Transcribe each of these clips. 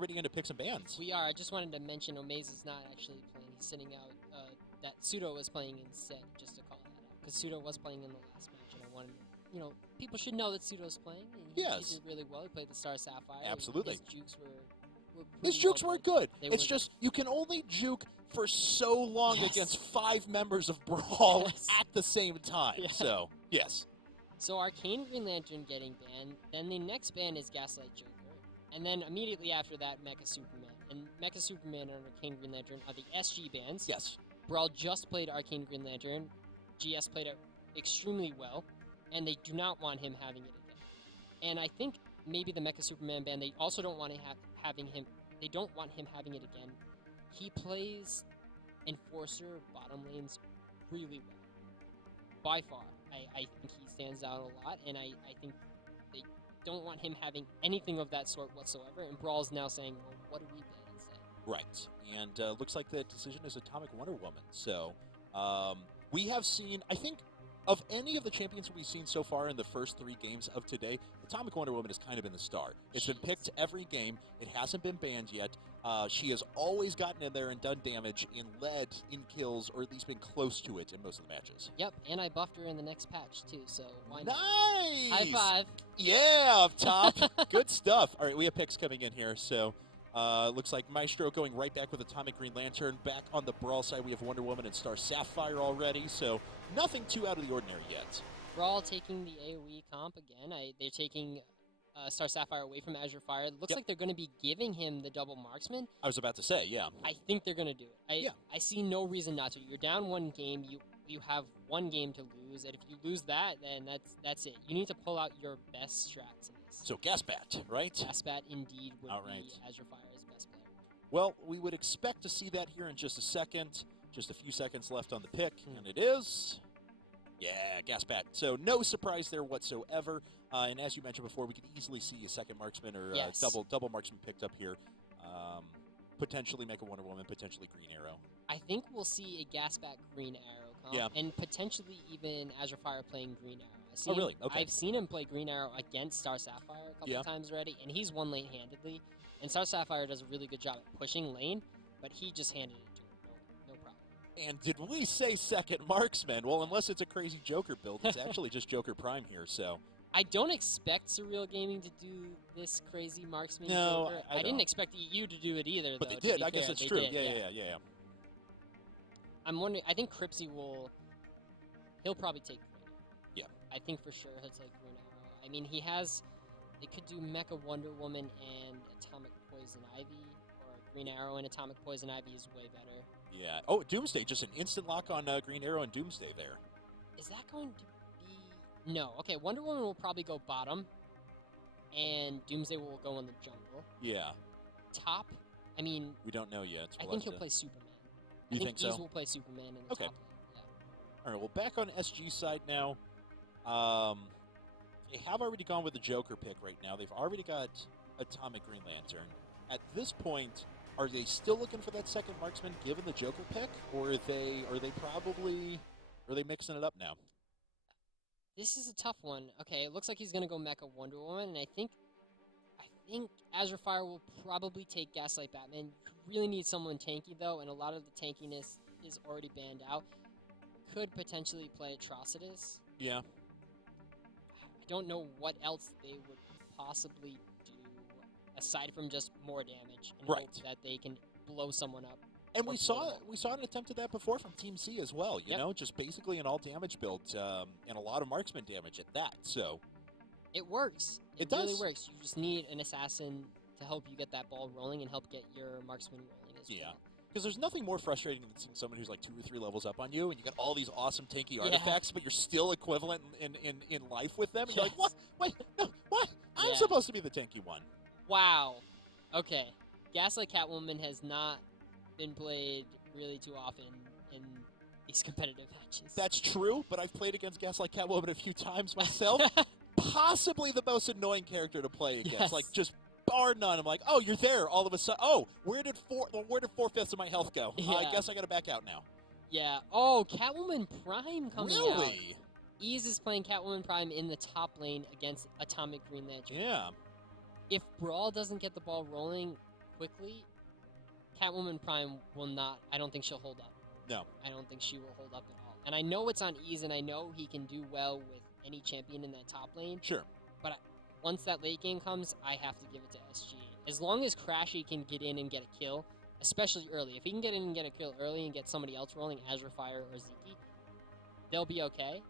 already into picks and bans. We are. I just wanted to mention Omaze is not actually playing. He's sitting out. That Pseudo was playing instead, just to call that out. Because Pseudo was playing in the last match, and I wanted to, people should know that Pseudo's playing. And he did really well. He played the Star Sapphire. Absolutely. His jukes were His jukes were good. It's good. just you can only juke for so long Yes. against 5 members of BrawL Yes. at the same time. Yeah. So, yes. So Arcane Green Lantern getting banned. Then the next ban is Gaslight Joker. And then immediately after that, Mecha Superman. And Mecha Superman and Arcane Green Lantern are the SG bans. Yes. BrawL just played Arcane Green Lantern. GS played it extremely well. And they do not want him having it again. And I think maybe the Mecha Superman ban, they also don't want they don't want him having it again. He plays Enforcer bottom lanes really well. By far. I think he stands out a lot, and I think they don't want him having anything of that sort whatsoever, and BrawL's now saying, well, what do we ban instead? Right. And looks like the decision is Atomic Wonder Woman. So, we have seen, I think, of any of the champions we've seen so far in the first 3 games of today, Atomic Wonder Woman has kind of been the star. It's been picked every game. It hasn't been banned yet. She has always gotten in there and done damage in lead, in kills, or at least been close to it in most of the matches. Yep, and I buffed her in the next patch, too, so why not? Nice! High five. Yeah, up top. Good stuff. All right, we have picks coming in here, so... looks like Maestro going right back with Atomic Green Lantern. Back on the BrawL side, we have Wonder Woman and Star Sapphire already, so nothing too out of the ordinary yet. BrawL taking the AoE comp again. They're taking Star Sapphire away from Azure Fire. It looks like they're going to be giving him the double marksman. I was about to say, yeah. I think they're going to do it. I see no reason not to. You're down 1 game. You have 1 game to lose, and if you lose that, then that's it. You need to pull out your best strats in this. So Gasbat, right? Gasbat indeed would Outright. be Azure Fire's best player. Well, we would expect to see that here in just a second. Just a few seconds left on the pick, and it is... Yeah, Gasbat. So no surprise there whatsoever. And as you mentioned before, we could easily see a second marksman or double marksman picked up here. Potentially Mecha Wonder Woman, potentially Green Arrow. I think we'll see a Gasbat Green Arrow comp, and potentially even Azure Fire playing Green Arrow. Really? Okay. I've seen him play Green Arrow against Star Sapphire a couple of times already, and he's won lane handedly. And Star Sapphire does a really good job at pushing lane, but he just handed it to him. No problem. And did we say second marksman? Well, unless it's a crazy Joker build, it's actually just Joker Prime here, so... I don't expect Surreal Gaming to do this crazy marksman No, Joker. I didn't don't. expect EU to do it either, But though, they did. to be I guess fair. it's They true. did, Yeah. I'm wondering, I think Cripsy he'll probably take Green Arrow. Yeah. I think for sure he'll take Green Arrow. I mean, they could do Mecha Wonder Woman and Atomic Poison Ivy, or Green Arrow and Atomic Poison Ivy is way better. Yeah. Oh, Doomsday, just an instant lock on Green Arrow and Doomsday there. Is that going to be... No. Okay, Wonder Woman will probably go bottom, and Doomsday will go in the jungle. Yeah. Top, I mean... We don't know yet. I think he'll play Superman. You think so? Ease will play Superman in the top lane. Yeah. All right, well, back on SG side now. They have already gone with the Joker pick right now. They've already got Atomic Green Lantern. At this point, are they still looking for that second marksman given the Joker pick? Or are they mixing it up now? This is a tough one. Okay, it looks like he's going to go Mecha Wonder Woman, and I think Azure Fire will probably take Gaslight Batman. You really need someone tanky, though, and a lot of the tankiness is already banned out. Could potentially play Atrocitus. Yeah. I don't know what else they would possibly do, aside from just more damage, and hope that they can blow someone up. And we saw an attempt at that before from Team C as well, you know, just basically an all-damage build and a lot of marksman damage at that, so... It works. It really works. You just need an assassin to help you get that ball rolling and help get your marksman rolling as well. Because there's nothing more frustrating than seeing someone who's like 2 or 3 levels up on you, and you got all these awesome tanky artifacts, but you're still equivalent in life with them, and you're like, what? Wait, no, what? I'm supposed to be the tanky one. Wow. Okay. Gaslight Catwoman has not been played really too often in these competitive matches. That's true, but I've played against Gaslight Catwoman a few times myself. Possibly the most annoying character to play against. Like, just bar none. I'm like, oh, you're there all of a sudden. Oh, where did 4/5 of my health go? I guess I got to back out now. Yeah. Oh, Catwoman Prime coming out. Really? Ease is playing Catwoman Prime in the top lane against Atomic Green Lantern. Yeah. If BrawL doesn't get the ball rolling, quickly, Catwoman Prime will not. I don't think she'll hold up. No. I don't think she will hold up at all. And I know it's on ease, and I know he can do well with any champion in that top lane. Sure. But once that late game comes, I have to give it to SG. As long as Crashy can get in and get a kill, especially early. If he can get in and get a kill early and get somebody else rolling, Azure Fire or Zeke, they'll be okay.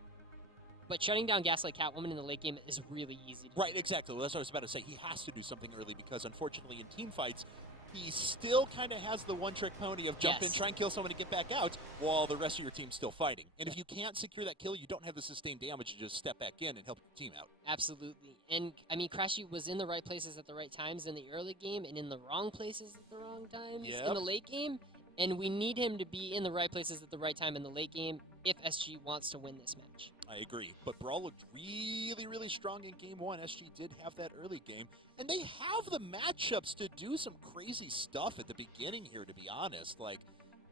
But shutting down Gaslight Catwoman in the late game is really easy to Right, do. exactly. Well, that's what I was about to say. He has to do something early because, unfortunately, in team fights, he still kind of has the one-trick pony of jump in, Yes. try and kill someone to get back out, while the rest of your team's still fighting. And if you can't secure that kill, you don't have the sustained damage to just step back in and help your team out. Absolutely. And, I mean, Crashy was in the right places at the right times in the early game and in the wrong places at the wrong times Yep. in the late game. And we need him to be in the right places at the right time in the late game if SG wants to win this match. I agree. But BrawL looked really, really strong in Game 1. SG did have that early game. And they have the matchups to do some crazy stuff at the beginning here, to be honest. Like,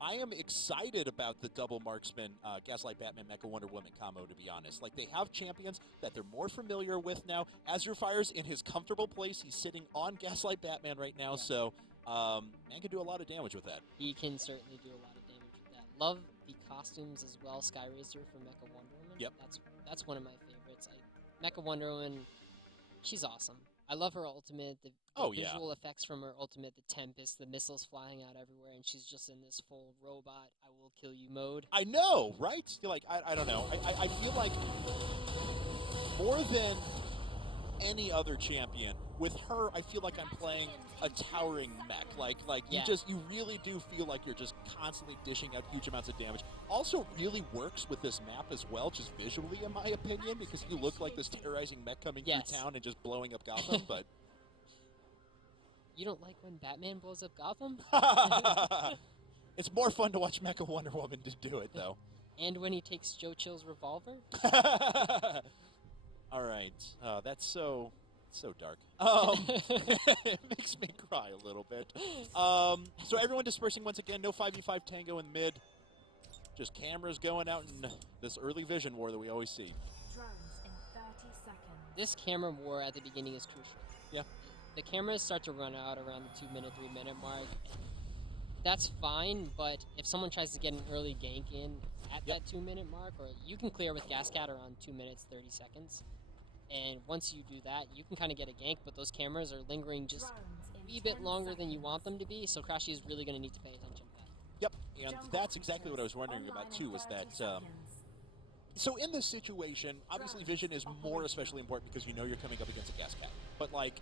I am excited about the double marksman, Gaslight Batman, Mecha Wonder Woman combo, to be honest. Like, they have champions that they're more familiar with now. Azure Fire's in his comfortable place. He's sitting on Gaslight Batman right now, so man can do a lot of damage with that. He can certainly do a lot of damage with that. Love the costumes as well. Sky Racer for Mecha Wonder Woman. Yep. That's one of my favorites. Mecha Wonder Woman, she's awesome. I love her ultimate, the visual effects from her ultimate, the Tempest, the missiles flying out everywhere, and she's just in this full robot, I will kill you mode. I know, right? Like, I don't know. I feel like more than any other champion, with her, I feel like I'm playing a towering mech. Like Yeah. you really do feel like you're just constantly dishing out huge amounts of damage. Also really works with this map as well, just visually, in my opinion, because you look like this terrorizing mech coming Yes. through town and just blowing up Gotham, but... You don't like when Batman blows up Gotham? It's more fun to watch Mecha Wonder Woman to do it, though. And when he takes Joe Chill's revolver? All right. That's so dark. It makes me cry a little bit. So everyone dispersing once again. No 5v5 tango in mid. Just cameras going out in this early vision war that we always see. Drones in 30 seconds. This camera war at the beginning is crucial. Yeah. The cameras start to run out around the 2-minute, 3-minute mark. That's fine, but if someone tries to get an early gank in at that 2-minute mark, or you can clear with Gascat around 2 minutes, 30 seconds. And once you do that, you can kind of get a gank, but those cameras are lingering just Drones a in wee bit 10 longer than you seconds. want them to be, so Crashy is really going to need to pay attention to that. Yep, and that's exactly what I was wondering about, too, was that... So in this situation, obviously vision is more especially important because you know you're coming up against a gas cap. But, like,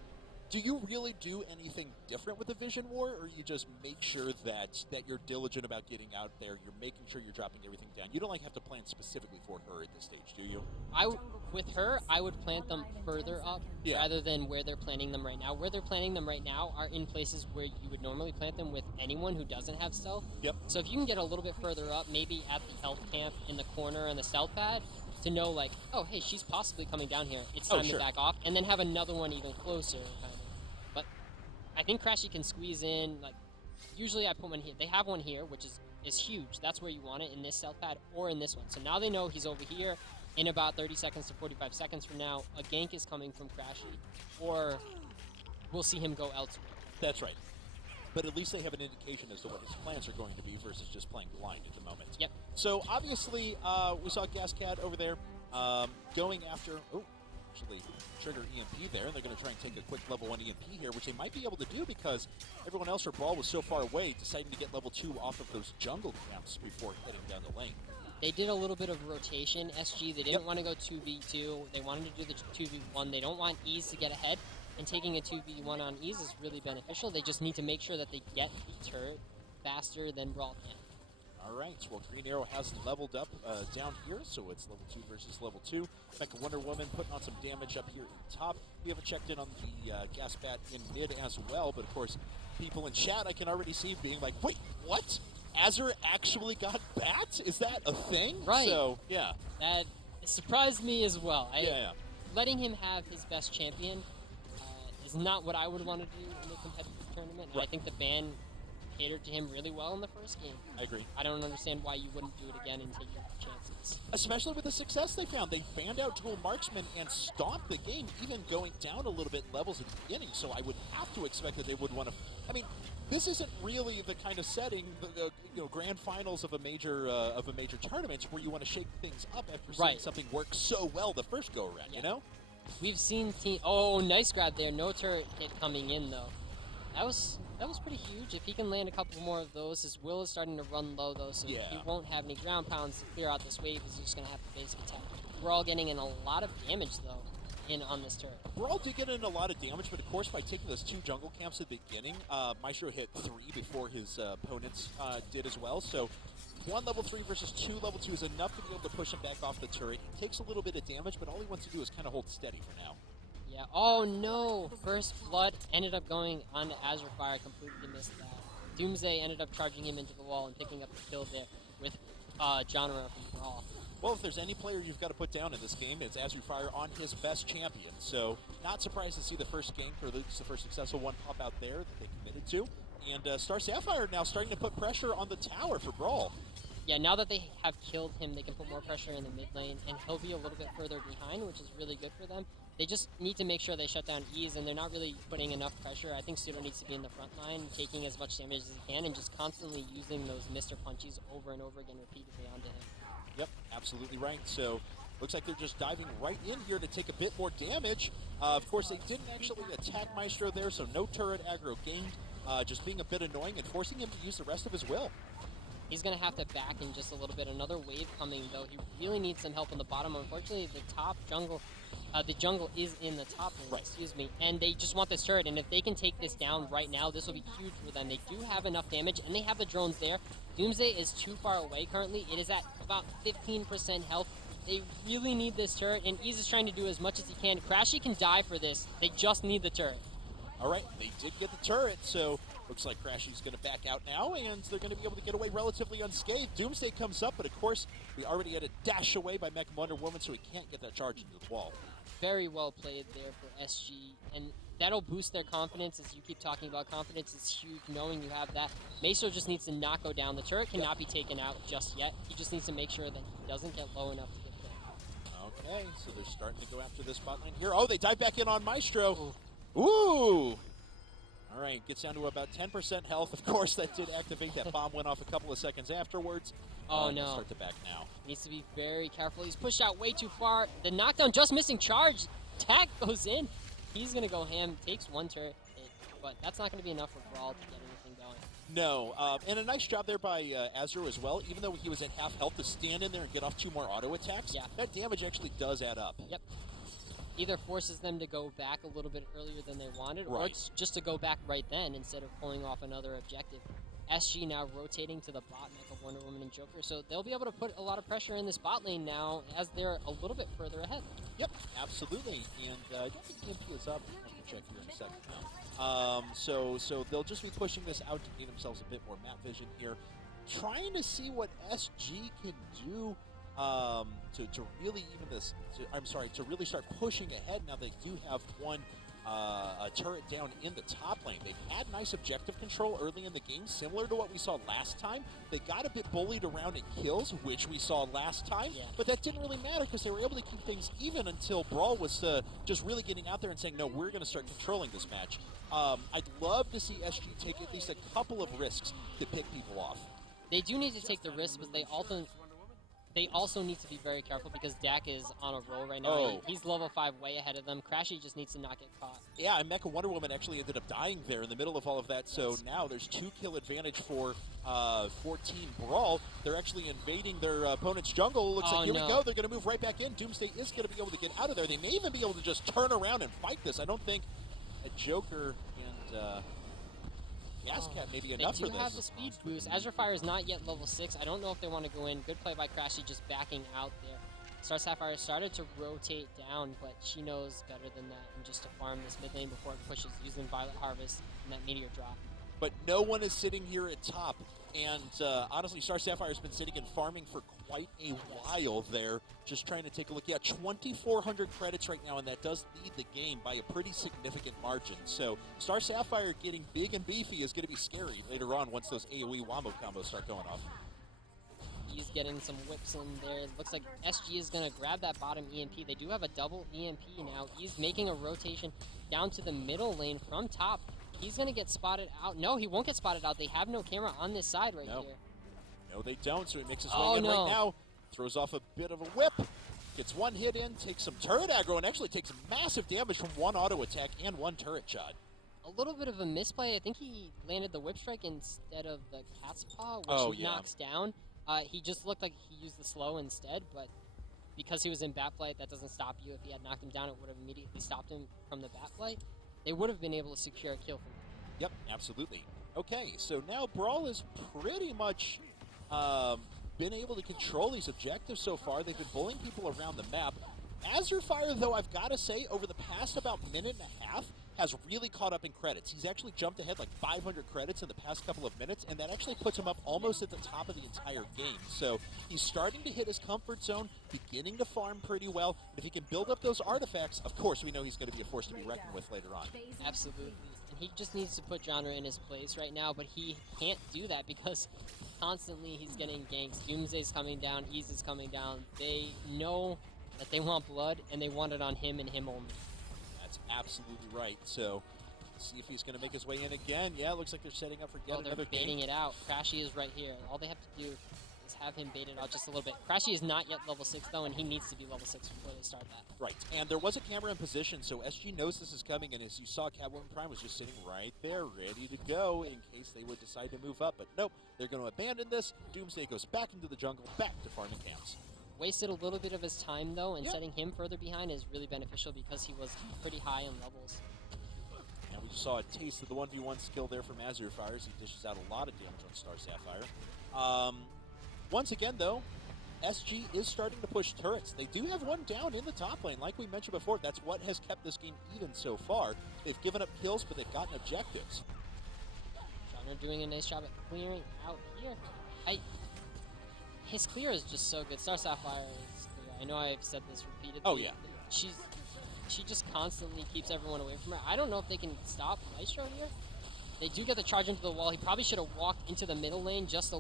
do you really do anything different with the vision war, or you just make sure that you're diligent about getting out there, you're making sure you're dropping everything down? You don't, like, have to plan specifically for her at this stage, do you? With her, I would plant them further up rather than where they're planting them right now. Where they're planting them right now are in places where you would normally plant them with anyone who doesn't have stealth. Yep. So if you can get a little bit further up, maybe at the health camp in the corner on the stealth pad, to know, like, oh, hey, she's possibly coming down here. It's time to back off, and then have another one even closer, kind of. But I think Crashy can squeeze in, like, usually I put one here. They have one here, which is huge. That's where you want it, in this stealth pad or in this one. So now they know he's over here. In about 30 seconds to 45 seconds from now, a gank is coming from Crashy, or we'll see him go elsewhere. That's right. But at least they have an indication as to what his plans are going to be versus just playing blind at the moment. Yep. So obviously, we saw Gascat over there going after... Oh, actually, trigger EMP there, and they're going to try and take a quick level 1 EMP here, which they might be able to do because everyone else, or BrawL, was so far away, deciding to get level 2 off of those jungle camps before heading down the lane. They did a little bit of rotation, SG. They didn't want to go 2v2. They wanted to do the 2v1. They don't want Ease to get ahead, and taking a 2v1 on Ease is really beneficial. They just need to make sure that they get the turret faster than BrawL can. All right, well, Green Arrow has leveled up down here, so it's level 2 versus level 2. Mecha Wonder Woman putting on some damage up here in top. We haven't checked in on the gas bat in mid as well, but of course, people in chat I can already see being like, wait, what? Azure actually got bat? Is that a thing? Right. So, yeah. That surprised me as well. Yeah. Letting him have his best champion is not what I would want to do in a competitive tournament. And I think the ban catered to him really well in the first game. I agree. I don't understand why you wouldn't do it again and take your chances. Especially with the success they found. They banned out dual marksman and stomped the game, even going down a little bit levels at the beginning. So I would have to expect that they would want to... I mean, this isn't really the kind of setting, the grand finals of a major tournament where you want to shake things up after seeing something work so well the first go around. You know, we've seen team. Oh, nice grab there. No turret hit coming in though. That was pretty huge. If he can land a couple more of those, his will is starting to run low though, so he won't have any ground pounds to clear out this wave. He's just gonna have to basic attack. We're all getting in a lot of damage though. On this turret. BrawL did get in a lot of damage, but of course by taking those 2 jungle camps at the beginning, Maestro hit 3 before his opponents did as well. So 1 level 3 versus 2 level 2 is enough to be able to push him back off the turret. He takes a little bit of damage, but all he wants to do is kind of hold steady for now. Yeah. Oh no! First blood ended up going on to Azure Fire. Completely missed that. Doomsday ended up charging him into the wall and picking up the kill there with genre from BrawL. Well, if there's any player you've got to put down in this game, it's Azure Fire on his best champion. So, not surprised to see the first gank, or at least the first successful one, pop out there that they committed to. And Star Sapphire now starting to put pressure on the tower for BrawL. Yeah, now that they have killed him, they can put more pressure in the mid lane, and he'll be a little bit further behind, which is really good for them. They just need to make sure they shut down Ease, and they're not really putting enough pressure. I think Pseudo needs to be in the front line, taking as much damage as he can, and just constantly using those Mr. Punchies over and over again repeatedly onto him. Yep, absolutely right. So, looks like they're just diving right in here to take a bit more damage. Of course, they didn't actually attack Maestro there, so no turret aggro gained. Just being a bit annoying and forcing him to use the rest of his will. He's going to have to back in just a little bit. Another wave coming, though. He really needs some help on the bottom. Unfortunately, the top jungle, the jungle is in the top lane, excuse me, and they just want this turret, and if they can take this down right now, this will be huge for them. They do have enough damage, and they have the drones there. Doomsday is too far away currently. It is at about 15% health. They really need this turret, and Ease is trying to do as much as he can. Crashy can die for this. They just need the turret. All right, they did get the turret, so looks like Crashy's going to back out now, and they're going to be able to get away relatively unscathed. Doomsday comes up, but of course, we already had a dash away by Mech Wonder Woman, so he can't get that charge into the wall. Very well played there for SG, and that'll boost their confidence. As you keep talking about, confidence is huge, knowing you have that. Maestro just needs to not go down. The turret cannot be taken out just yet. He just needs to make sure that he doesn't get low enough to get killed. Okay, so they're starting to go after this bot lane here. Oh, they dive back in on Maestro. Ooh! All right, gets down to about 10% health. Of course, that did activate. That bomb went off a couple of seconds afterwards. Oh, no. Start to back now. Needs to be very careful. He's pushed out way too far. The knockdown just missing charge. Tag goes in. He's going to go ham. Takes 1 turret hit, but that's not going to be enough for BrawL to get anything going. No, and a nice job there by Azure as well. Even though he was at half health, to stand in there and get off 2 more auto attacks, that damage actually does add up. Yep. Either forces them to go back a little bit earlier than they wanted, or it's just to go back right then instead of pulling off another objective. SG now rotating to the bot mech of Wonder Woman and Joker, so they'll be able to put a lot of pressure in this bot lane now as they're a little bit further ahead. Yep, absolutely. And I don't think EMP is up. I'll have to check here in a second now. So they'll just be pushing this out to gain themselves a bit more map vision here, trying to see what SG can do to really even this. To really start pushing ahead. Now they do have one a turret down in the top lane. They've had nice objective control early in the game, similar to what we saw last time. They got a bit bullied around in kills, which we saw last time, but that didn't really matter because they were able to keep things even until BrawL was just really getting out there and saying, no, we're going to start controlling this match. I'd love to see SG take at least a couple of risks to pick people off. They do need to take the risks, but they also need to be very careful because Dak is on a roll right now. He's level 5 way ahead of them. Crashy just needs to not get caught. Yeah, and Mecha Wonder Woman actually ended up dying there in the middle of all of that, so now there's 2 kill advantage for 14 BrawL. They're actually invading their opponent's jungle. Looks like here we go. They're going to move right back in. Doomsday is going to be able to get out of there. They may even be able to just turn around and fight this. I don't think a Joker and Gascat may be enough for this. They do have the speed boost. Azure Fire is not yet level 6. I don't know if they want to go in. Good play by Crashy just backing out there. Star Sapphire started to rotate down, but she knows better than that and just to farm this mid lane before it pushes using Violet Harvest and that Meteor drop. But no one is sitting here at top. And honestly, Star Sapphire has been sitting and farming for quite a while there. Just trying to take a look. Yeah, 2,400 credits right now, and that does lead the game by a pretty significant margin. So Star Sapphire getting big and beefy is going to be scary later on once those AoE Wombo combos start going off. He's getting some whips in there. It looks like SG is going to grab that bottom EMP. They do have a double EMP now. He's making a rotation down to the middle lane from top. He's going to get spotted out. No, he won't get spotted out. They have no camera on this side right No. here. No, they don't, so he makes his Oh, way in no. right now. Throws off a bit of a whip. Gets one hit in, takes some turret aggro, and actually takes massive damage from one auto attack and one turret shot. A little bit of a misplay. I think he landed the whip strike instead of the cat's paw, which Oh, yeah. knocks down. He just looked like he used the slow instead, but because he was in bat flight, that doesn't stop you. If he had knocked him down, it would have immediately stopped him from the bat flight. They would have been able to secure a kill from him. Yep, absolutely. Okay, so now BrawL has pretty much been able to control these objectives so far. They've been bullying people around the map. Azurfire, though, I've got to say, over the past about minute and a half, has really caught up in credits. He's actually jumped ahead like 500 credits in the past couple of minutes, and that actually puts him up almost at the top of the entire game. So he's starting to hit his comfort zone, beginning to farm pretty well. If he can build up those artifacts, of course, we know he's going to be a force to be reckoned with later on. Absolutely. And he just needs to put genre in his place right now, but he can't do that because constantly he's getting ganks. Doomsday's coming down, Ease is coming down. They know that they want blood, and they want it on him and him only. That's absolutely right. So, let's see if he's going to make his way in again. Yeah, it looks like they're setting up for yet They're another baiting game. it out. Crashy is right here. All they have to do is have him bait it out just a little bit. Crashy is not yet level 6, though, and he needs to be level 6 before they start that. Right, and there was a camera in position, so SG knows this is coming, and as you saw, Catwoman Prime was just sitting right there, ready to go in case they would decide to move up. But nope, they're going to abandon this. Doomsday goes back into the jungle, back to farming camps. Wasted a little bit of his time, though, and Yeah. setting him further behind is really beneficial because he was pretty high in levels. And we just saw a taste of the 1v1 skill there from Azurfire as he dishes out a lot of damage on Star Sapphire. Once again, though, SG is starting to push turrets. They do have one down in the top lane, like we mentioned before. That's what has kept this game even so far. They've given up kills, but they've gotten objectives. Genre doing a nice job at clearing out here. His clear is just so good. Star Sapphire is clear. I know I've said this repeatedly. Oh, yeah. She just constantly keeps everyone away from her. I don't know if they can stop Maestro here. They do get the charge into the wall. He probably should have walked into the middle lane just a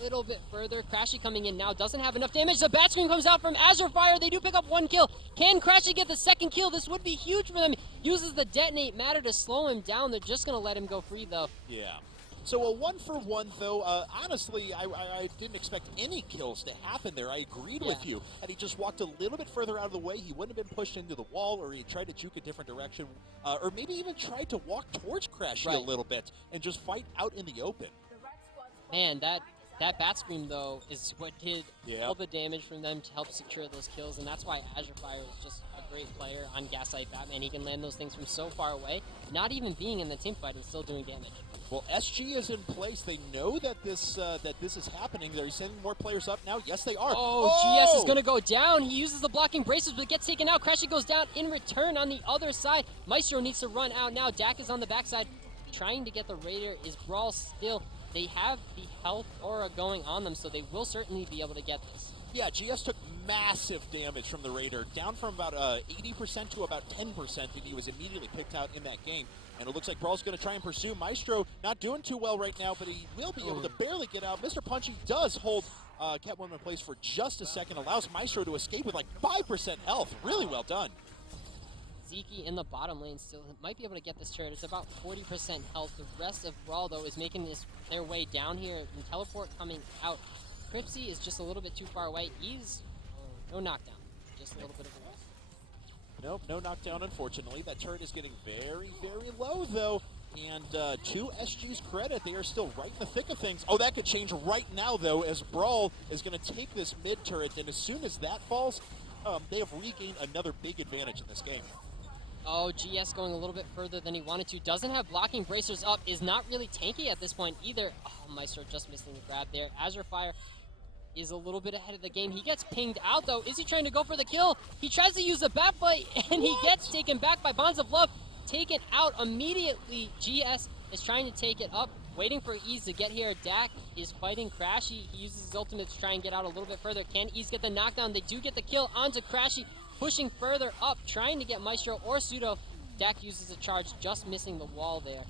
little bit further. Crashy coming in now, doesn't have enough damage. The bat screen comes out from Azurfire. They do pick up one kill. Can Crashy get the second kill? This would be huge for them. Uses the detonate matter to slow him down. They're just going to let him go free, though. Yeah. So a 1-for-1, though, honestly, I didn't expect any kills to happen there. I agreed with you. Had he just walked a little bit further out of the way, he wouldn't have been pushed into the wall, or he tried to juke a different direction, or maybe even tried to walk towards Crashy a little bit and just fight out in the open. Man, that bat scream, though, is what did Yeah. all the damage from them to help secure those kills, and that's why Azurfire is just a great player on Gaslight Batman. He can land those things from so far away, not even being in the team fight and still doing damage. Well, SG is in place. They know that this is happening. They're sending more players up now. Yes, they are. GS is going to go down. He uses the blocking braces, but gets taken out. Crashy goes down in return on the other side. Maestro needs to run out now. Dak is on the backside, trying to get the Raider. Is BrawL still? They have the health aura going on them, so they will certainly be able to get this. Yeah, GS took massive damage from the Raider, down from about 80% to about 10%, and he was immediately picked out in that game. And it looks like BrawL's going to try and pursue. Maestro not doing too well right now, but he will be able to barely get out. Mr. Punchy does hold Catwoman in place for just a second, allows Maestro to escape with like 5% health. Really well done. Zeke in the bottom lane still might be able to get this turret. It's about 40% health. The rest of BrawL, though, is making their way down here. And Teleport coming out. Cripsy is just a little bit too far away. No knockdown. Just a little bit of a rest. Nope, no knockdown, unfortunately. That turret is getting very, very low, though. And to SG's credit, they are still right in the thick of things. Oh, that could change right now, though, as BrawL is going to take this mid turret. And as soon as that falls, they have regained another big advantage in this game. Oh, GS going a little bit further than he wanted to. Doesn't have blocking bracers up. Is not really tanky at this point either. Oh, Maestro just missing the grab there. Azurfire is a little bit ahead of the game. He gets pinged out, though. Is he trying to go for the kill? He tries to use a bat fight, and he gets taken back by Bonds of Love. Taken out immediately. GS is trying to take it up, waiting for Ease to get here. Dak is fighting Crashy. He uses his ultimate to try and get out a little bit further. Can Ease get the knockdown? They do get the kill onto Crashy, pushing further up, trying to get Maestro or Pseudo. Dak uses a charge, just missing the wall there.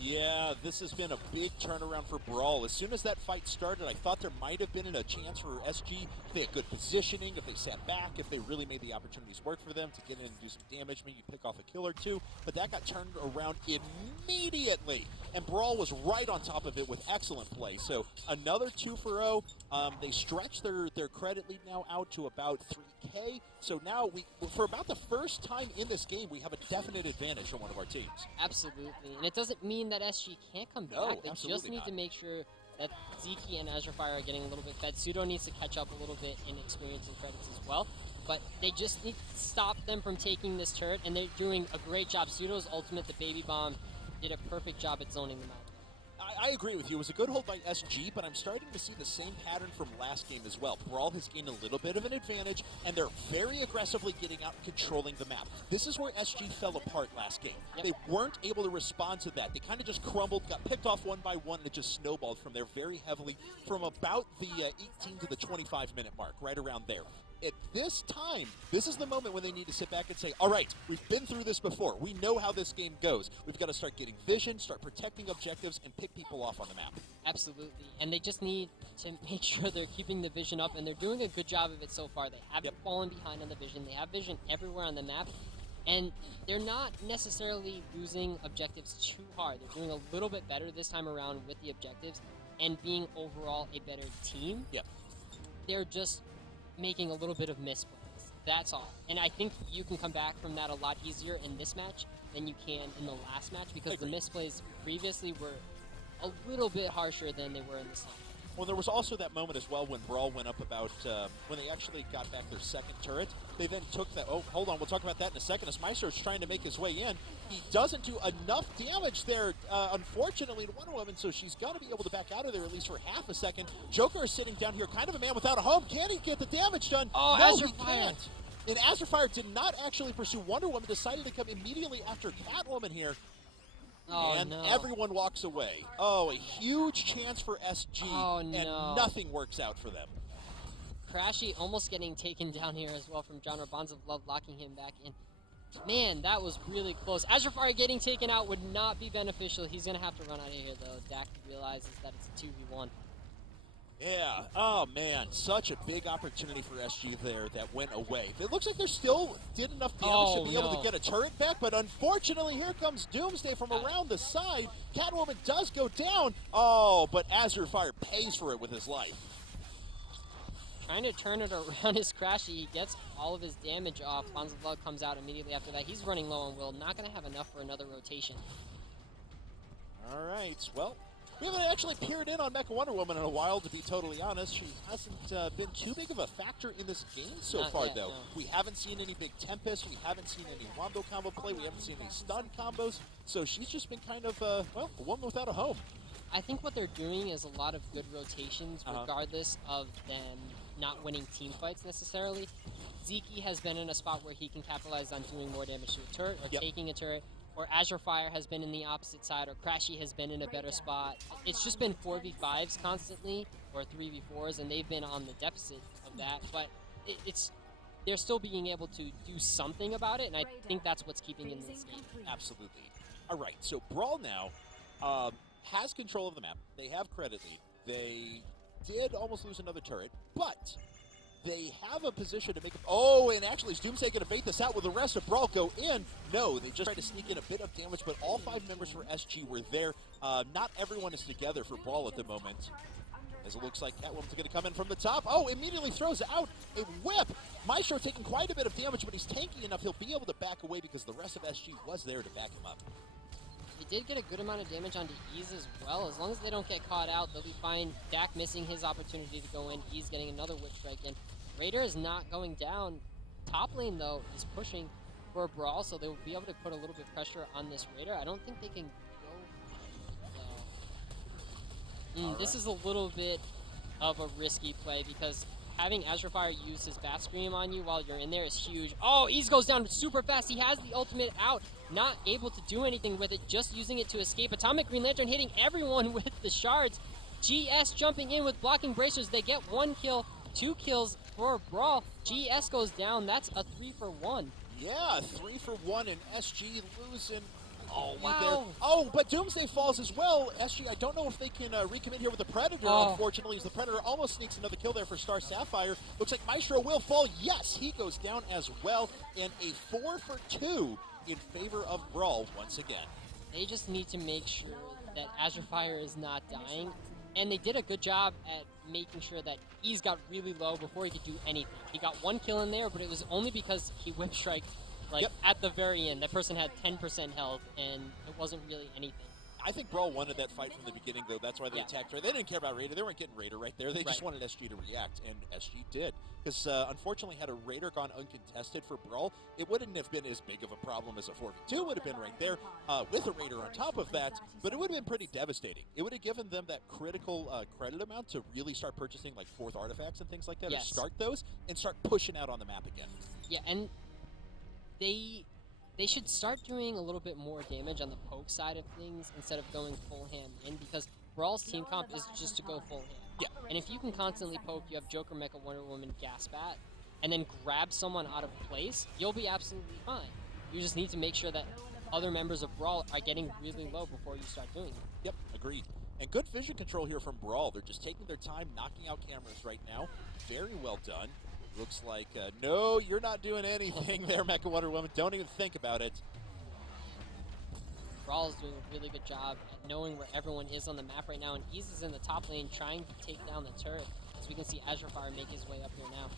Yeah, this has been a big turnaround for BrawL. As soon as that fight started, I thought there might have been a chance for SG if they had good positioning, if they sat back, if they really made the opportunities work for them to get in and do some damage, maybe pick off a kill or two. But that got turned around immediately, and BrawL was right on top of it with excellent play. So another 2 for 0. They stretched their credit lead now out to about 3K. So now for about the first time in this game, we have a definite advantage for one of our teams. Absolutely. And it doesn't mean that SG can't come No, back. They just absolutely need not. to make sure that Zeke and Azure Fire are getting a little bit fed. Pseudo needs to catch up a little bit in experience and credits as well. But they just need to stop them from taking this turret, and they're doing a great job. Pseudo's ultimate, the baby bomb, did a perfect job at zoning them out. I agree with you. It was a good hold by SG, but I'm starting to see the same pattern from last game as well. BrawL has gained a little bit of an advantage, and they're very aggressively getting out and controlling the map. This is where SG fell apart last game. Yep. They weren't able to respond to that. They kind of just crumbled, got picked off one by one, and it just snowballed from there very heavily from about the 18 to the 25-minute mark, right around there. At this time, this is the moment when they need to sit back and say, all right, we've been through this before. We know how this game goes. We've got to start getting vision, start protecting objectives, and pick people off on the map. Absolutely. And they just need to make sure they're keeping the vision up, and they're doing a good job of it so far. They haven't fallen behind on the vision. They have vision everywhere on the map, and they're not necessarily losing objectives too hard. They're doing a little bit better this time around with the objectives and being overall a better team. Yep. They're just making a little bit of misplays. That's all. And I think you can come back from that a lot easier in this match than you can in the last match, because the misplays previously were a little bit harsher than they were in this time. Well, there was also that moment as well when BrawL went up about, when they actually got back their second turret. They then took that, oh, hold on, we'll talk about that in a second, as Maestro's trying to make his way in. He doesn't do enough damage there, unfortunately, to Wonder Woman, so she's got to be able to back out of there at least for half a second. Joker is sitting down here, kind of a man without a home. Can he get the damage done? Oh, no, Azure he Fire. can't. And Azure Fire did not actually pursue Wonder Woman, decided to come immediately after Catwoman here. Oh, and no. everyone walks away. Oh, a huge chance for SG, Oh, and no. nothing works out for them. Crashy almost getting taken down here as well from John Bonds of Love, locking him back in. Man, that was really close. Azure Fire getting taken out would not be beneficial. He's going to have to run out of here, though. Dak realizes that it's a 2v1. Yeah, oh man, such a big opportunity for SG there that went away. It looks like they still did enough damage to be able to get a turret back, but unfortunately here comes Doomsday from around the side. Catwoman does go down. Oh, but Azure Fire pays for it with his life. Trying to turn it around is Crashy. He gets all of his damage off. Bonds of Love comes out immediately after that. He's running low on will. Not going to have enough for another rotation. All right, well, we haven't actually peered in on Mecha Wonder Woman in a while, to be totally honest. She hasn't been too big of a factor in this game so Not far, yet, though. no. We haven't seen any big Tempest. We haven't seen any Wombo combo play. We haven't seen any stun combos. So she's just been kind of, well, a woman without a home. I think what they're doing is a lot of good rotations, regardless of them not winning team fights necessarily. Zeke has been in a spot where he can capitalize on doing more damage to a turret or taking a turret, or Azure Fire has been in the opposite side, or Crashy has been in a better spot. It's just been 4v5s constantly, or 3v4s, and they've been on the deficit of that, but they're still being able to do something about it, and I think that's what's keeping in this game. Absolutely. All right, so BrawL now has control of the map. They have credit lead. They did almost lose another turret, but they have a position to make it. Oh, and actually, is Doomsday going to bait this out? Will the rest of BrawL go in? No, they just tried to sneak in a bit of damage, but all 5 members for SG were there. Not everyone is together for BrawL at the moment, as it looks like Catwoman's going to come in from the top. Oh, immediately throws out a whip. Maestro taking quite a bit of damage, but he's tanky enough. He'll be able to back away because the rest of SG was there to back him up. They did get a good amount of damage onto Ease as well. As long as they don't get caught out, they'll be fine. Dak missing his opportunity to go in. Ease getting another whip strike in. Raider is not going down. Top lane, though, is pushing for BrawL, so they will be able to put a little bit of pressure on this Raider. I don't think they can go, though. This is a little bit of a risky play, because having Azure Fire use his Bat Scream on you while you're in there is huge. Oh, Ease goes down super fast. He has the ultimate out. Not able to do anything with it, just using it to escape. Atomic Green Lantern hitting everyone with the shards. GS jumping in with blocking bracers. They get 1 kill, 2 kills for BrawL. GS goes down. That's a 3 for 1. Yeah, 3 for 1, and SG losing. Oh, wow. Oh, but Doomsday falls as well. SG, I don't know if they can recommit here with the Predator, unfortunately, as the Predator almost sneaks another kill there for Star Sapphire. Looks like Maestro will fall. Yes, he goes down as well. And a 4 for 2 in favor of BrawL once again. They just need to make sure that Azure Fire is not dying. And they did a good job at making sure that Ease got really low before he could do anything. He got one kill in there, but it was only because he whip strike at the very end. That person had 10% health, and it wasn't really anything. I think BrawL wanted that fight from the beginning, though. That's why they attacked Raider. They didn't care about Raider. They weren't getting Raider right there. They just wanted SG to react, and SG did. Because, unfortunately, had a Raider gone uncontested for BrawL, it wouldn't have been as big of a problem as a 4v2 would have been right there with a Raider on top of that, but it would have been pretty devastating. It would have given them that critical credit amount to really start purchasing, like, 4th artifacts and things like that, or start those, and start pushing out on the map again. Yeah, and they should start doing a little bit more damage on the poke side of things instead of going full ham in, because BrawL's team comp is just to go full ham. Yeah. And if you can constantly poke, you have Joker, Mecha, Wonder Woman, Gaspat, and then grab someone out of place, you'll be absolutely fine. You just need to make sure that other members of BrawL are getting really low before you start doing it. Yep, agreed. And good vision control here from BrawL. They're just taking their time, knocking out cameras right now. Very well done. Looks like, no, you're not doing anything there, Mecha Wonder Woman. Don't even think about it. BrawL is doing a really good job at knowing where everyone is on the map right now, and Ease is in the top lane trying to take down the turret. As we can see, Azure Fire make his way up here now.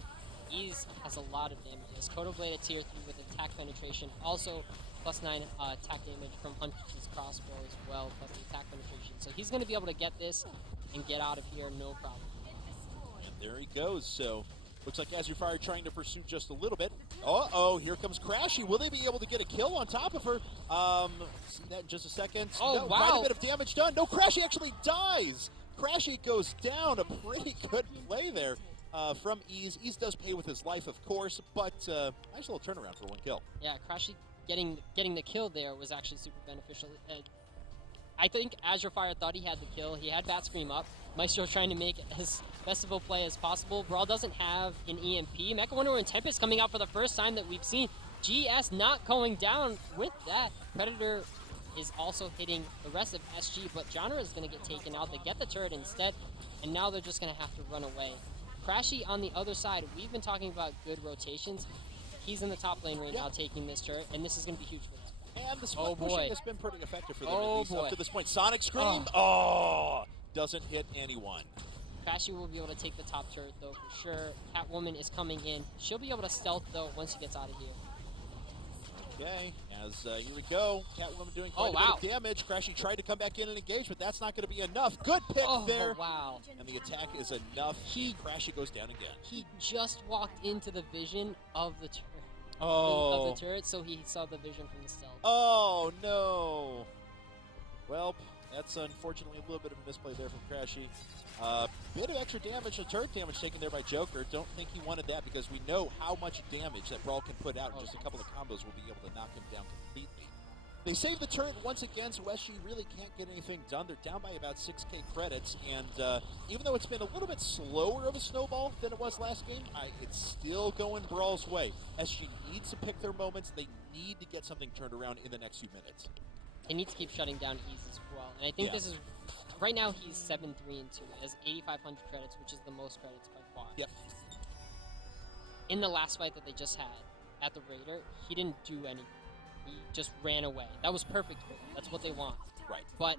Ease has a lot of damage. He has Kodo Blade at tier 3 with attack penetration. Also, +9 attack damage from Hunter's crossbow as well, plus the attack penetration. So he's going to be able to get this and get out of here, no problem. And there he goes. So looks like Azure Fire trying to pursue just a little bit. Uh-oh, here comes Crashy. Will they be able to get a kill on top of her? See that in just a second. Oh, no, wow. Quite a bit of damage done. No, Crashy actually dies. Crashy goes down. A pretty good play there from Ease. Ease does pay with his life, of course, but nice little turnaround for one kill. Yeah, Crashy getting the kill there was actually super beneficial. I think Azure Fire thought he had the kill. He had Bat Scream up. Maestro's trying to make it as best of a play as possible. BrawL doesn't have an EMP. Mecha Wonder and Tempest coming out for the first time that we've seen. GS not going down with that. Predator is also hitting the rest of SG, but Genre is going to get taken out. They get the turret instead, and now they're just going to have to run away. Crashy on the other side. We've been talking about good rotations. He's in the top lane right now taking this turret, and this is going to be huge for them. And the split pushing has been pretty effective for them, at least up to this point. Sonic Scream, doesn't hit anyone. Crashy will be able to take the top turret, though, for sure. Catwoman is coming in. She'll be able to stealth, though, once she gets out of here. Okay, here we go. Catwoman doing quite a bit of damage. Crashy tried to come back in and engage, but that's not going to be enough. Good pick there. Wow. And the attack is enough. Crashy goes down again. He just walked into the vision of the turret. Oh. Of the turret, so he saw the vision from the stealth. Oh, no. Well, that's unfortunately a little bit of a misplay there from Crashy. Bit of extra damage, turret damage taken there by Joker. Don't think he wanted that because we know how much damage that BrawL can put out. In just a couple of combos will be able to knock him down completely. They save the turret once again, so SG really can't get anything done. They're down by about 6k credits, and even though it's been a little bit slower of a snowball than it was last game, it's still going BrawL's way. SG needs to pick their moments. They need to get something turned around in the next few minutes. They need to keep shutting down Ease as well, and I think this is... Right now, he's 7-3-2. He has 8,500 credits, which is the most credits by far. Yep. In the last fight that they just had at the Raider, he didn't do anything. He just ran away. That was perfect for them. That's what they want. Right. But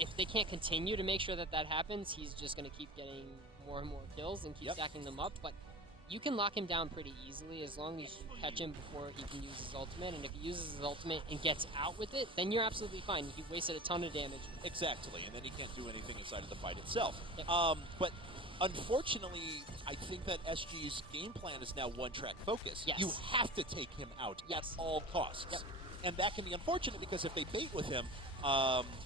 if they can't continue to make sure that that happens, he's just going to keep getting more and more kills and keep stacking them up. But you can lock him down pretty easily as long as you catch him before he can use his ultimate. And if he uses his ultimate and gets out with it, then you're absolutely fine. He wasted a ton of damage. Exactly, and then he can't do anything inside of the fight itself. Yep. But unfortunately, I think that SG's game plan is now one-track focus. Yes. You have to take him out at all costs. Yep. And that can be unfortunate because if they bait with him,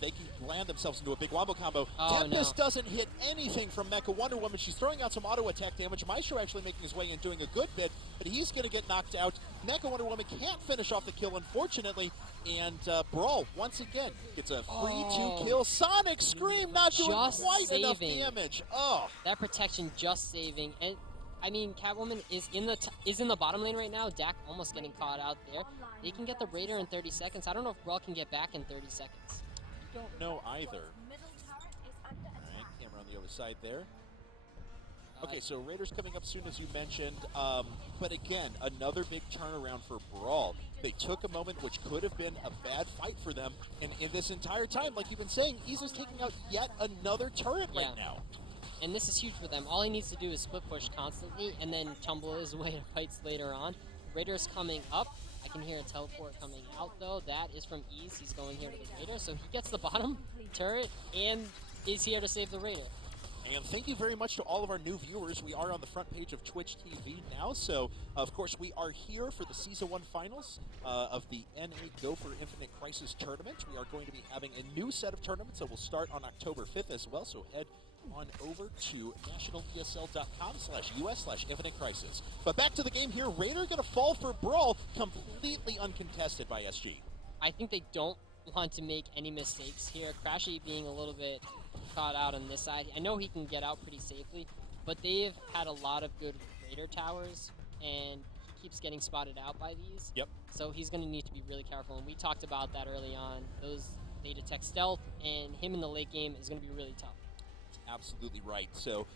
they can land themselves into a big wombo combo. Tempest doesn't hit anything from Mecha Wonder Woman. She's throwing out some auto attack damage. Maestro actually making his way and doing a good bit, but he's going to get knocked out. Mecha Wonder Woman can't finish off the kill, unfortunately. And BrawL, once again, gets a free 2-kill. Sonic Scream not doing quite enough damage. Oh. That protection just saving. And I mean, Catwoman is in the bottom lane right now. Dak almost getting caught out there. They can get the Raider in 30 seconds. I don't know if BrawL can get back in 30 seconds. I don't know either. Alright, camera on the other side there. Okay, so Raiders coming up soon, as you mentioned. But again, another big turnaround for BrawL. They took a moment which could have been a bad fight for them, and in this entire time, like you've been saying, Iza's taking out yet another turret right now. And this is huge for them. All he needs to do is split push constantly and then tumble his way to fights later on. Raiders coming up. I can hear a teleport coming out, though. That is from Ease. He's going here to the Raider. So he gets the bottom turret and is here to save the Raider. And thank you very much to all of our new viewers. We are on the front page of Twitch TV now. So, of course, we are here for the Season 1 finals of the NA Go4 Infinite Crisis Tournament. We are going to be having a new set of tournaments that will start on October 5th as well. So head on over to nationalesl.com/us/Infinite Crisis. But back to the game here. Raider going to fall for BrawL, completely uncontested by SG. I think they don't want to make any mistakes here. Crashy being a little bit caught out on this side. I know he can get out pretty safely, but they've had a lot of good Raider towers, and he keeps getting spotted out by these. Yep. So he's going to need to be really careful, and we talked about that early on. They detect stealth, and him in the late game is going to be really tough. Absolutely right. So,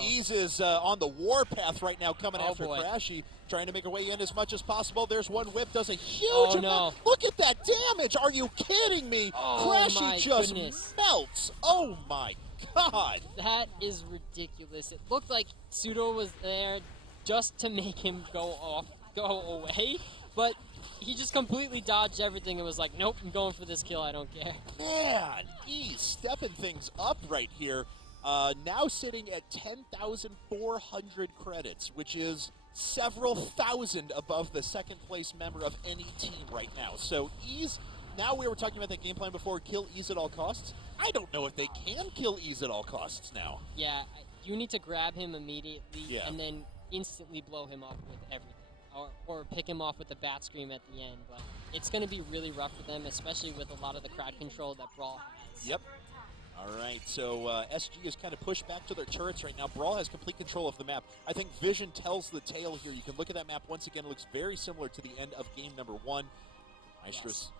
Ease is on the warpath right now, coming after Crashy, trying to make her way in as much as possible. There's one whip, does a huge amount. No. Look at that damage. Are you kidding me? Crashy just melts. Oh, my God. That is ridiculous. It looked like Pseudo was there just to make him go away, but he just completely dodged everything and was like, nope, I'm going for this kill. I don't care. Man, Ease stepping things up right here. Now sitting at 10,400 credits, which is several thousand above the second place member of any team right now. So Ease, now we were talking about that game plan before, kill Ease at all costs. I don't know if they can kill Ease at all costs now. Yeah, you need to grab him immediately and then instantly blow him up with everything. Or pick him off with the bat scream at the end. But it's going to be really rough for them, especially with a lot of the crowd control that BrawL has. Yep. All right, so SG is kind of pushed back to their turrets right now. BrawL has complete control of the map. I think Vision tells the tale here. You can look at that map once again. It looks very similar to the end of game number 1. Maestro's,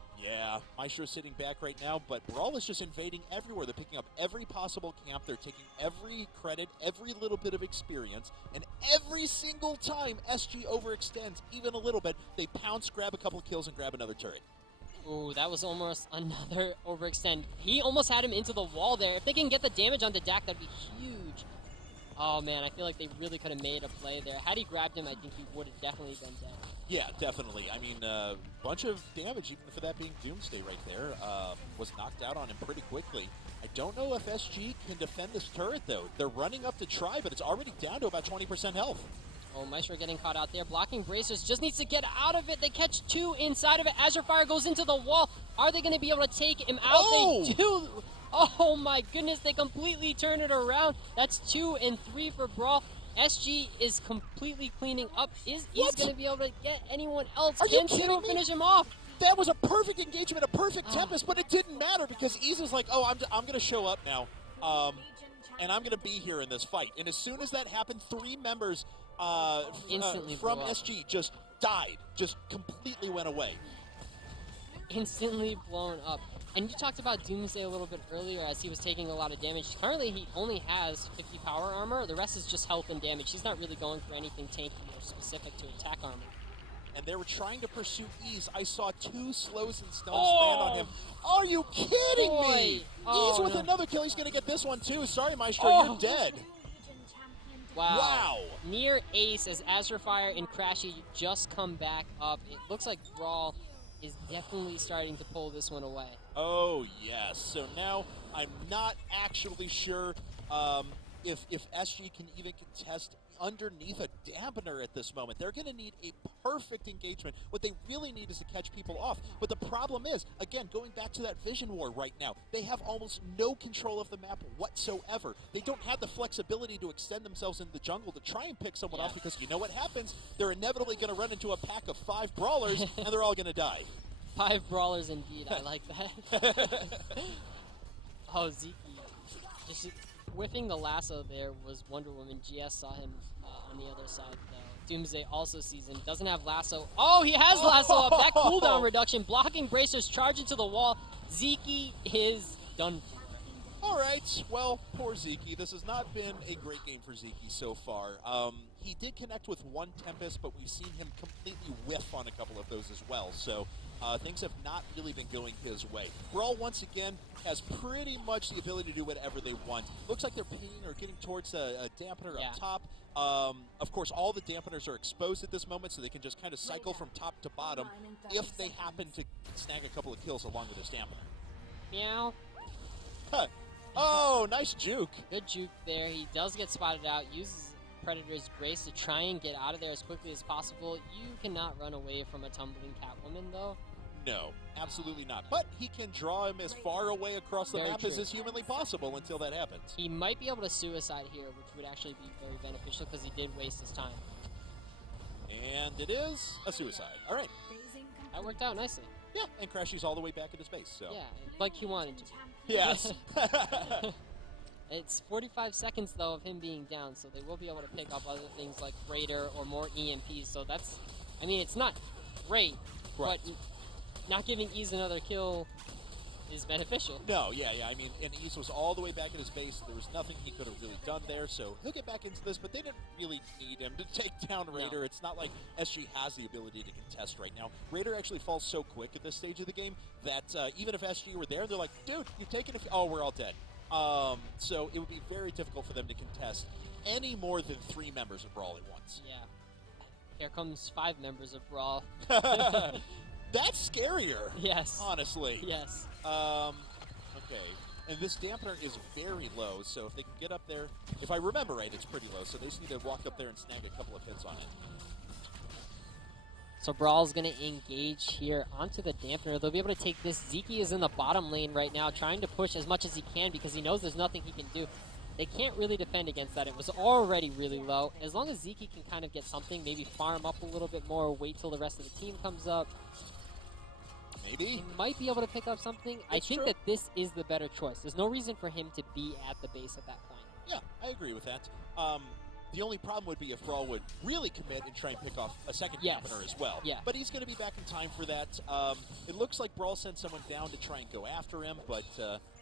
Maestro's sitting back right now, but BrawL is just invading everywhere. They're picking up every possible camp. They're taking every credit, every little bit of experience, and every single time SG overextends even a little bit, they pounce, grab a couple of kills, and grab another turret. Ooh, that was almost another overextend. He almost had him into the wall there. If they can get the damage onto Dak, that'd be huge. Oh, man, I feel like they really could have made a play there. Had he grabbed him, I think he would have definitely been dead. Yeah, definitely. I mean, a bunch of damage, even for that being Doomsday right there, was knocked out on him pretty quickly. I don't know if SG can defend this turret, though. They're running up to try, but it's already down to about 20% health. Oh, Maestro getting caught out there. Blocking bracers, just needs to get out of it. They catch 2 inside of it. Azure Fire goes into the wall. Are they going to be able to take him out? They do. Oh my goodness, they completely turn it around. That's 2 and 3 for BrawL. SG is completely cleaning up. Is going to be able to get anyone else? Can Pseudo finish him off? That was a perfect engagement, a perfect Tempest, but it didn't matter because Ease is like, oh, I'm going to show up now, and I'm going to be here in this fight. And as soon as that happened, 3 members from SG just died, just completely went away. Instantly blown up. And you talked about Doomsday a little bit earlier as he was taking a lot of damage. Currently, he only has 50 power armor. The rest is just health and damage. He's not really going for anything tanky or specific to attack armor. And they were trying to pursue Ease. I saw 2 slows and stones land on him. Are you kidding me? Ease with another kill. He's going to get this one, too. Sorry, Maestro, you're dead. Wow. Near ace as Azure Fire and Crashy just come back up. It looks like BrawL is definitely starting to pull this one away. Oh, yes. So now I'm not actually sure if SG can even contest underneath a dampener at this moment. They're going to need a perfect engagement. What they really need is to catch people off. But the problem is, again, going back to that vision war right now, they have almost no control of the map whatsoever. They don't have the flexibility to extend themselves into the jungle to try and pick someone off because you know what happens? They're inevitably going to run into a pack of 5 brawlers and they're all going to die. 5 brawlers indeed. I like that. Oh, Zeke. Whiffing the lasso there was Wonder Woman. GS saw him on the other side, though. Doomsday also sees him. Doesn't have lasso. Oh, he has lasso up. That cooldown reduction. Blocking bracers, charging to the wall. Zeke is done for. All right, well, poor Zeke. This has not been a great game for Zeke so far. He did connect with one Tempest, but we've seen him completely whiff on a couple of those as well. So things have not really been going his way. BrawL, once again, has pretty much the ability to do whatever they want. Looks like they're pinging or getting towards a dampener up top. Of course, all the dampeners are exposed at this moment, so they can just kind of cycle from top to bottom if they happen to snag a couple of kills along with this dampener. Meow. Huh. Oh, nice juke. Good juke there. He does get spotted out, uses Predator's Grace to try and get out of there as quickly as possible. You cannot run away from a tumbling Catwoman, though. No, absolutely not. But he can draw him as far away across the Very map true. as is humanly possible until that happens. He might be able to suicide here, which would actually be very beneficial because he did waste his time. And it is a suicide. All right. That worked out nicely. Yeah, and Crashy's all the way back into space. So. Yeah, like he wanted to. Yes. It's 45 seconds, though, of him being down, so they will be able to pick up other things like Raider or more EMPs. So that's, I mean, it's not great, Right. but not giving Ease another kill is beneficial. No, yeah. I mean, and East was all the way back at his base. There was nothing he could have really done there, so he'll get back into this, but they didn't really need him to take down Raider. No. It's not like SG has the ability to contest right now. Raider actually falls so quick at this stage of the game that even if SG were there, they're like, dude, you're taking oh, we're all dead. So it would be very difficult for them to contest any more than 3 members of BrawL at once. Yeah. Here comes 5 members of BrawL. That's scarier. Yes. Honestly. Yes. Okay. And this dampener is very low, so if they can get up there, if I remember right, it's pretty low, so they just need to walk up there and snag a couple of hits on it. So BrawL's going to engage here onto the dampener. They'll be able to take this. Zeke is in the bottom lane right now, trying to push as much as he can because he knows there's nothing he can do. They can't really defend against that. It was already really low. As long as Zeke can kind of get something, maybe farm up a little bit more, wait till the rest of the team comes up. Maybe. He might be able to pick up something. I think true. that this is the better choice. There's no reason for him to be at the base at that point. Yeah, I agree with that. The only problem would be if BrawL would really commit and try and pick off a second Yes. dampener as well. Yeah. But he's going to be back in time for that. It looks like BrawL sent someone down to try and go after him, but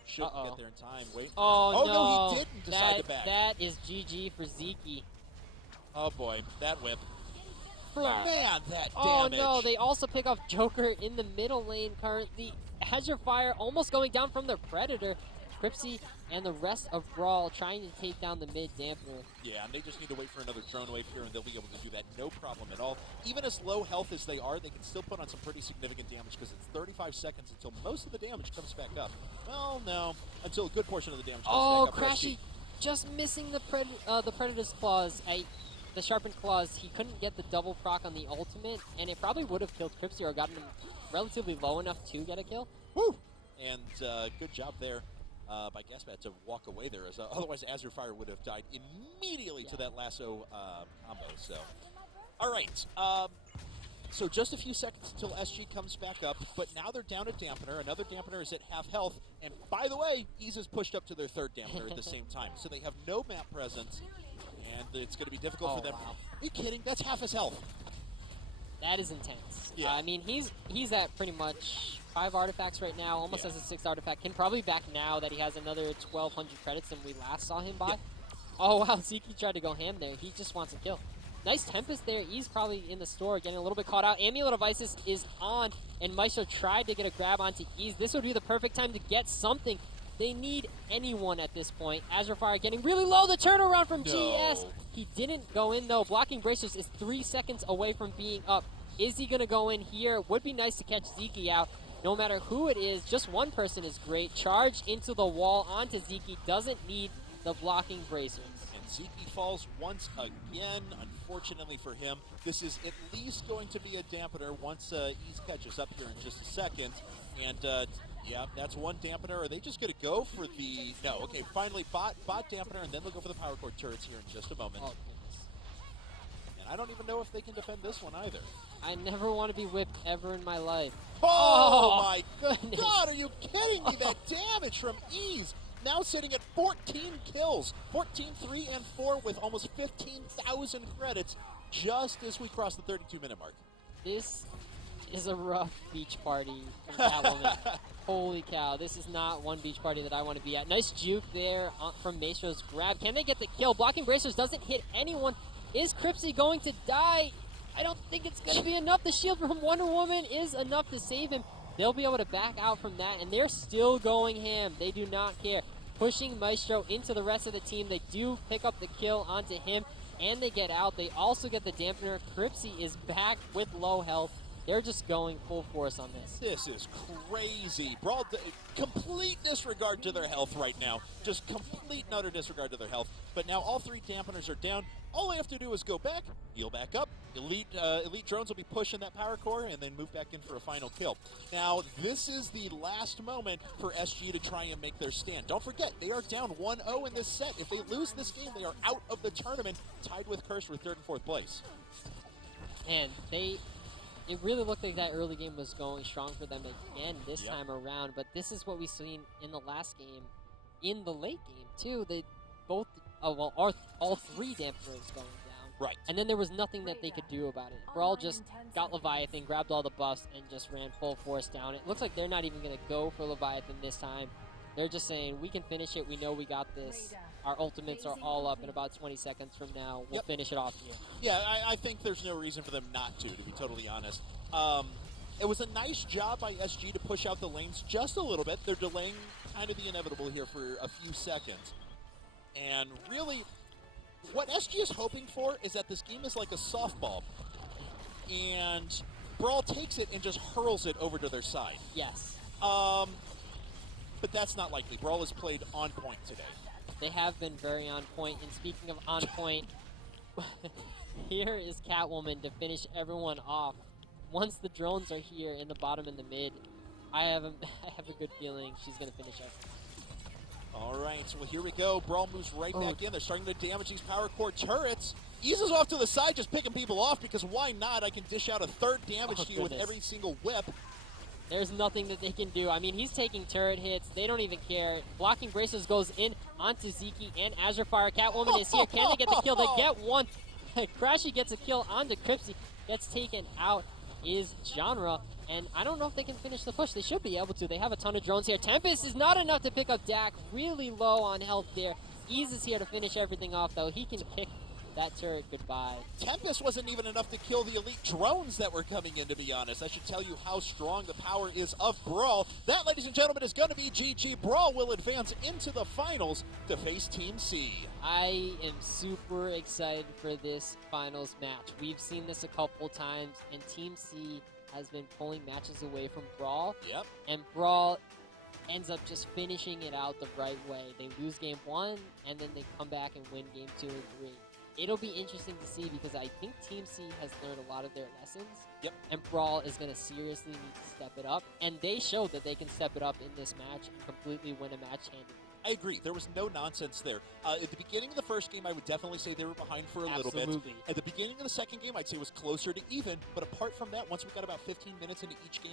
shouldn't get there in time. Wait. Oh, no, he didn't decide to back. That is GG for Zeke. Oh, boy. That whip. Flash. Man, that Oh damage. no, they also pick off Joker in the middle lane currently. Azure Fire almost going down from their Predator. Cripsy and the rest of BrawL trying to take down the mid dampener. Yeah, and they just need to wait for another drone wave here, and they'll be able to do that no problem at all. Even as low health as they are, they can still put on some pretty significant damage because it's 35 seconds until most of the damage comes back up. Well, no, until a good portion of the damage comes back up. Crashy just missing the Predator's claws. The sharpened claws, he couldn't get the double proc on the ultimate, and it probably would have killed Cripsy or gotten him relatively low enough to get a kill. Woo! And good job there by Gaspat to walk away there, as otherwise Azure Fire would have died immediately to that lasso combo. So, all right. So just a few seconds until SG comes back up, but now they're down a dampener. Another dampener is at half health, and by the way, Ease is pushed up to their 3rd dampener at the same time. So they have no map presence, and it's going to be difficult for them. Wow. Are you kidding? That's half his health. That is intense. Yeah. I mean, he's at pretty much 5 artifacts right now, almost has a 6th artifact. Can probably back now that he has another 1,200 credits than we last saw him by. Yeah. Oh, wow, Zeke tried to go ham there. He just wants a kill. Nice Tempest there. He's probably in the store getting a little bit caught out. Amulet of Isis is on, and Maestro tried to get a grab onto Ease. This would be the perfect time to get something. They need anyone at this point. Azure Fire getting really low. The turnaround from GS. He didn't go in, though. Blocking Bracers is 3 seconds away from being up. Is he going to go in here? Would be nice to catch Zeke out. No matter who it is, just one person is great. Charge into the wall onto Zeke. Doesn't need the blocking Bracers. And Zeke falls once again, unfortunately for him. This is at least going to be a dampener once Ease catches up here in just a second. And yeah, that's one dampener. Are they just going to go for the... No, okay, finally bot dampener, and then they'll go for the power cord turrets here in just a moment. Oh, goodness. And I don't even know if they can defend this one either. I never want to be whipped ever in my life. Oh, Oh, my goodness. God, are you kidding me? That damage from Ease. now sitting at 14 kills, 14, 3, and 4 with almost 15,000 credits just as we cross the 32-minute mark. This is a rough beach party from Catwoman. Holy cow, this is not one beach party that I want to be at. Nice juke there from Maestro's grab. Can they get the kill? Blocking bracers doesn't hit anyone. Is Cripsy going to die? I don't think it's going to be enough. The shield from Wonder Woman is enough to save him. They'll be able to back out from that, and they're still going ham. They do not care. Pushing Maestro into the rest of the team. They do pick up the kill onto him, and they get out. They also get the dampener. Cripsy is back with low health. They're just going full force on this. This is crazy. BrawL, complete disregard to their health right now. Just complete and utter disregard to their health. But now all 3 dampeners are down. All they have to do is go back, heal back up. Elite drones will be pushing that power core and then move back in for a final kill. Now, this is the last moment for SG to try and make their stand. Don't forget, they are down 1-0 in this set. If they lose this game, they are out of the tournament, tied with Curse for 3rd and 4th place. And it really looked like that early game was going strong for them again this time around, but this is what we've seen in the last game, in the late game too. They both, all 3 dampeners going down. Right. And then there was nothing that they could do about it. BrawL just got Leviathan, grabbed all the buffs, and just ran full force down. It looks like they're not even going to go for Leviathan this time. They're just saying, we can finish it. We know we got this. Our ultimates are all up in about 20 seconds from now. We'll finish it off here. Yeah, I think there's no reason for them not to be totally honest. It was a nice job by SG to push out the lanes just a little bit. They're delaying kind of the inevitable here for a few seconds. And really, what SG is hoping for is that this game is like a softball. And BrawL takes it and just hurls it over to their side. Yes. But that's not likely. BrawL has played on point today. They have been very on point. And speaking of on point, here is Catwoman to finish everyone off. Once the drones are here in the bottom and the mid, I have a good feeling she's going to finish everyone. All right, so here we go. BrawL moves right back in. They're starting to damage these power core turrets. Eases off to the side, just picking people off, because why not? I can dish out a 3rd damage to you with every single whip. There's nothing that they can do. I mean, he's taking turret hits. They don't even care. Blocking braces goes in onto Zeke and Azure Fire. Catwoman is here. Can they get the kill? They get one. Crashy gets a kill onto Cripsy. Gets taken out is Genre. And I don't know if they can finish the push. They should be able to. They have a ton of drones here. Tempest is not enough to pick up Dak. Really low on health there. Ease is here to finish everything off, though. He can kick that turret goodbye. Tempest wasn't even enough to kill the elite drones that were coming in, to be honest. I should tell you how strong the power is of BrawL. That, ladies and gentlemen, is going to be GG. BrawL will advance into the finals to face Team C. I am super excited for this finals match. We've seen this a couple times, and Team C has been pulling matches away from BrawL. Yep. And BrawL ends up just finishing it out the right way. They lose game 1, and then they come back and win game 2 and 3. It'll be interesting to see because I think Team C has learned a lot of their lessons. Yep. And BrawL is going to seriously need to step it up. And they showed that they can step it up in this match and completely win a match handedly. I agree. There was no nonsense there. At the beginning of the first game, I would definitely say they were behind for a little bit. At the beginning of the second game, I'd say it was closer to even. But apart from that, once we got about 15 minutes into each game,